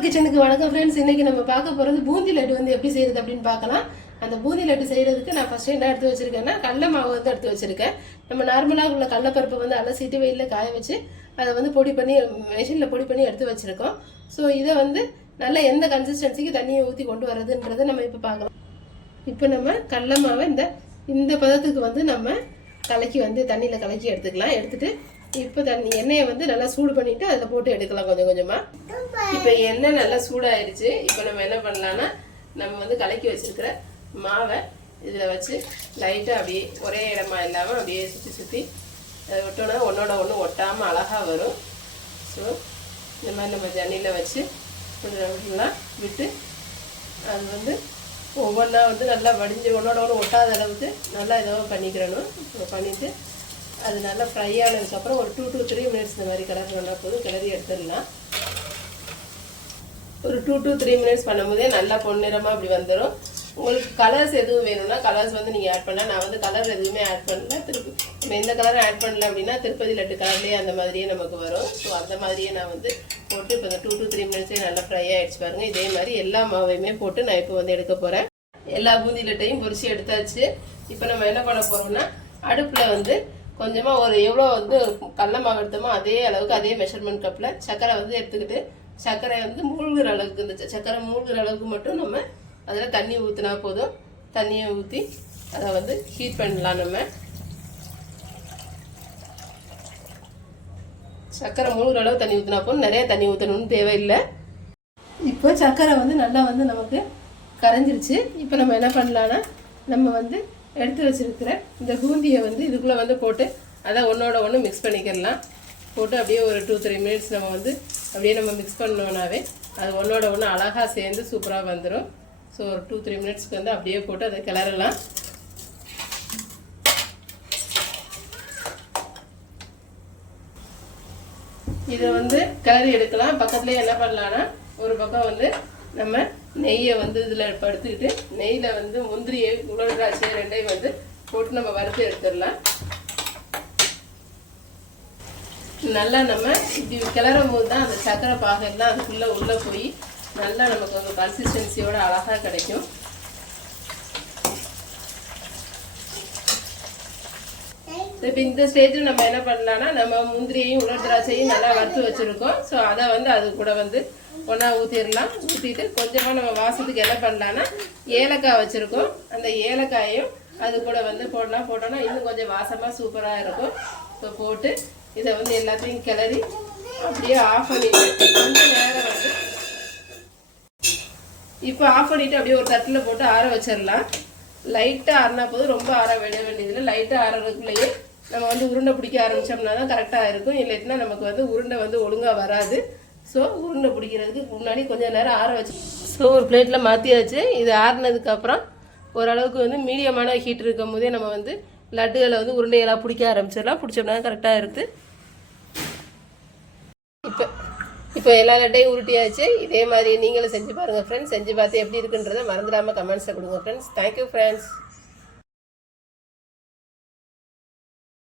கமல் கிச்சனுக்கு வணக்கம் ஃப்ரெண்ட்ஸ். இன்னைக்கு நம்ம பார்க்க போகிறது பூந்தி லட்டு வந்து எப்படி செய்யறது அப்படின்னு பார்க்கலாம். அந்த பூந்தி லட்டு செய்யறதுக்கு நான் ஃபர்ஸ்ட் என்ன எடுத்து வச்சிருக்கேன்னா கடலை மாவு வந்து எடுத்து வச்சிருக்கேன். நம்ம நார்மலாக உள்ள கடலைப்பருப்பை வந்து அலசிட்டு வெயிலில் காய வச்சு அதை வந்து பொடி பண்ணி மெஷினில் பொடி பண்ணி எடுத்து வச்சிருக்கோம். ஸோ இதை வந்து நல்ல எந்த கன்சிஸ்டன்சிக்கு தண்ணியை ஊற்றி கொண்டு வரதுன்றதை நம்ம இப்போ பார்க்கலாம். இப்போ நம்ம கடலை மாவை இந்த பதத்துக்கு வந்து நம்ம கலக்கி வந்து தண்ணியில் கலக்கி எடுத்துக்கலாம். எடுத்துட்டு இப்போ எண்ணெயை வந்து நல்லா சூடு பண்ணிட்டு அதில் போட்டு எடுக்கலாம் கொஞ்சம் கொஞ்சமாக. இப்போ எண்ணெய் நல்லா சூடாயிருச்சு. இப்போ நம்ம என்ன பண்ணலான்னா நம்ம வந்து கலக்கி வச்சிருக்கிற மாவை இதில் வச்சு லைட்டாக அப்படியே ஒரே இடமா இல்லாமல் அப்படியே சுற்றி சுற்றி அதை விட்டோன்னா ஒன்றோட ஒன்று ஒட்டாமல் அழகாக வரும். ஸோ இந்த மாதிரி நம்ம தண்ணியில் வச்சு கொஞ்சம் விட்டு அது வந்து ஒவ்வொன்றா வந்து நல்லா வடிஞ்சு ஒன்றோட ஒன்று ஒட்டாத அளவுக்கு நல்லா ஏதோ பண்ணிக்கிறணும். பண்ணிவிட்டு அது நல்லா ஃப்ரை ஆனதுக்கப்புறம் ஒரு 2 to 3 மினிட்ஸ் இந்த மாதிரி கலர் பண்ணால் போதும். கிளறி எடுத்துடலாம். ஒரு 2 to 3 மினிட்ஸ் பண்ணும்போதே நல்லா பொன்னிறமாக அப்படி வந்துடும். உங்களுக்கு கலர்ஸ் எதுவும் வேணும்னா கலர்ஸ் வந்து நீங்கள் ஆட் பண்ணலாம். நான் வந்து கலர் எதுவுமே ஆட் பண்ணல. நம்ம எந்த கலரும் ஆட் பண்ணல அப்படின்னா திருப்பதி லட்டு கலர்லேயே அந்த மாதிரியே நமக்கு வரும். ஸோ அந்த மாதிரியே நான் வந்து போட்டு இப்போ இந்த 2 to 3 மினிட்ஸே நல்லா ஃப்ரை ஆகிடுச்சு பாருங்கள். இதே மாதிரி எல்லா மாவையுமே போட்டு நான் இப்போ வந்து எடுக்க போகிறேன். எல்லா பூந்தி லட்டையும் பொரிச்சு எடுத்தாச்சு. இப்போ நம்ம என்ன பண்ண போகிறோம்னா அடுப்பில் வந்து கொஞ்சமாக ஒரு எவ்வளோ வந்து கடலை மாவு எடுத்தோமோ அதே அளவுக்கு அதே மெஷர்மெண்ட் கப்பில் சர்க்கரை வந்து எடுத்துக்கிட்டு சர்க்கரை வந்து மூழ்கிற அளவுக்கு இந்த சர்க்கரை மூழ்கிற அளவுக்கு மட்டும் நம்ம அதில் தண்ணி ஊற்றினா போதும். தண்ணியை ஊற்றி அதை வந்து ஹீட் பண்ணலாம். நம்ம சர்க்கரை மூழ்கிற அளவு தண்ணி ஊற்றினா போதும். நிறைய தண்ணி ஊற்றணும்னு தேவையில்லை. இப்போ சர்க்கரை வந்து நல்லா வந்து நமக்கு கரைஞ்சிருச்சு. இப்போ நம்ம என்ன பண்ணலான்னா நம்ம வந்து எடுத்து வச்சிருக்கிற இந்த பூந்தியை வந்து இதுக்குள்ளே வந்து போட்டு அதை ஒன்றோட ஒன்று மிக்ஸ் பண்ணிக்கிடலாம். போட்டு அப்படியே ஒரு 2-3 மினிட்ஸ் நம்ம வந்து அப்படியே நம்ம மிக்ஸ் பண்ணோன்னாவே அது ஒன்றோட ஒன்று அழகாக சேர்ந்து சூப்பராக வந்துடும். ஸோ ஒரு 2-3 மினிட்ஸ்க்கு வந்து அப்படியே போட்டு அதை கிளறலாம். இதை வந்து கிளறி எடுக்கலாம். பக்கத்துலேயே என்ன பண்ணலான்னா ஒரு பக்கம் வந்து நம்ம நெய்யை வந்து இதில் படுத்துக்கிட்டு நெய்யில் வந்து முந்திரியை உலர் திராட்சை ரெண்டையும் வந்து போட்டு நம்ம வறுத்து எடுத்துடலாம். நல்லா நம்ம இப்படி கிளறும் போது தான் அந்த சர்க்கரை பாகெல்லாம் அதுக்குள்ளே உள்ளே போய் நல்லா நமக்கு ஒரு கன்சிஸ்டன்சியோட அழகாக கிடைக்கும். இப்போ இந்த ஸ்டேஜில் நம்ம என்ன பண்ணலான்னா நம்ம முந்திரியையும் உலர் திராட்சையும் நல்லா வறுத்து வச்சுருக்கோம். ஸோ அதை வந்து அது கூட வந்து ஒன்றா ஊற்றிடலாம். ஊற்றிட்டு கொஞ்சமாக நம்ம வாசத்துக்கு என்ன பண்ணலான்னா ஏலக்காய் வச்சுருக்கோம். அந்த ஏலக்காயும் அது கூட வந்து போட்டோன்னா இன்னும் கொஞ்சம் வாசமாக சூப்பராக இருக்கும். ஸோ போட்டு இதை வந்து எல்லாத்தையும் கிளறி அப்படியே ஆஃப் பண்ணிட்டு கொஞ்சம் நேரம் வந்து இப்போ ஆஃப் பண்ணிவிட்டு அப்படியே ஒரு தட்டில் போட்டு ஆற வச்சிடலாம். லைட்டாக ஆறினா போதும். ரொம்ப ஆற விட வேண்டியதில்லை. லைட்டாக ஆறதுக்குள்ளேயே நம்ம வந்து உருண்டை பிடிக்க ஆரம்பித்தோம்னா தான் கரெக்டாக இருக்கும். இல்லைன்னா நமக்கு வந்து உருண்டை வந்து ஒழுங்காக வராது. ஸோ உருண்டை பிடிக்கிறதுக்கு முன்னாடி கொஞ்சம் நேரம் ஆற வச்சு ஸோ ஒரு பிளேட்டில் மாற்றியாச்சு. இது ஆறினதுக்கப்புறம் ஓரளவுக்கு வந்து மீடியமான ஹீட் இருக்கும் போதே நம்ம வந்து லட்டுகளை வந்து உருண்டையெல்லாம் பிடிக்க ஆரம்பிச்சிடலாம். பிடிச்சோம்னா கரெக்டாக இருக்குது. இப்போ எல்லா லட்டையும் உருட்டியாச்சு. இதே மாதிரி நீங்களும் செஞ்சு பாருங்கள் ஃப்ரெண்ட்ஸ். செஞ்சு பார்த்து எப்படி இருக்குன்றதை மறந்துடாமல் கமெண்ட்ஸை கொடுங்க ஃப்ரெண்ட்ஸ். Thank you friends.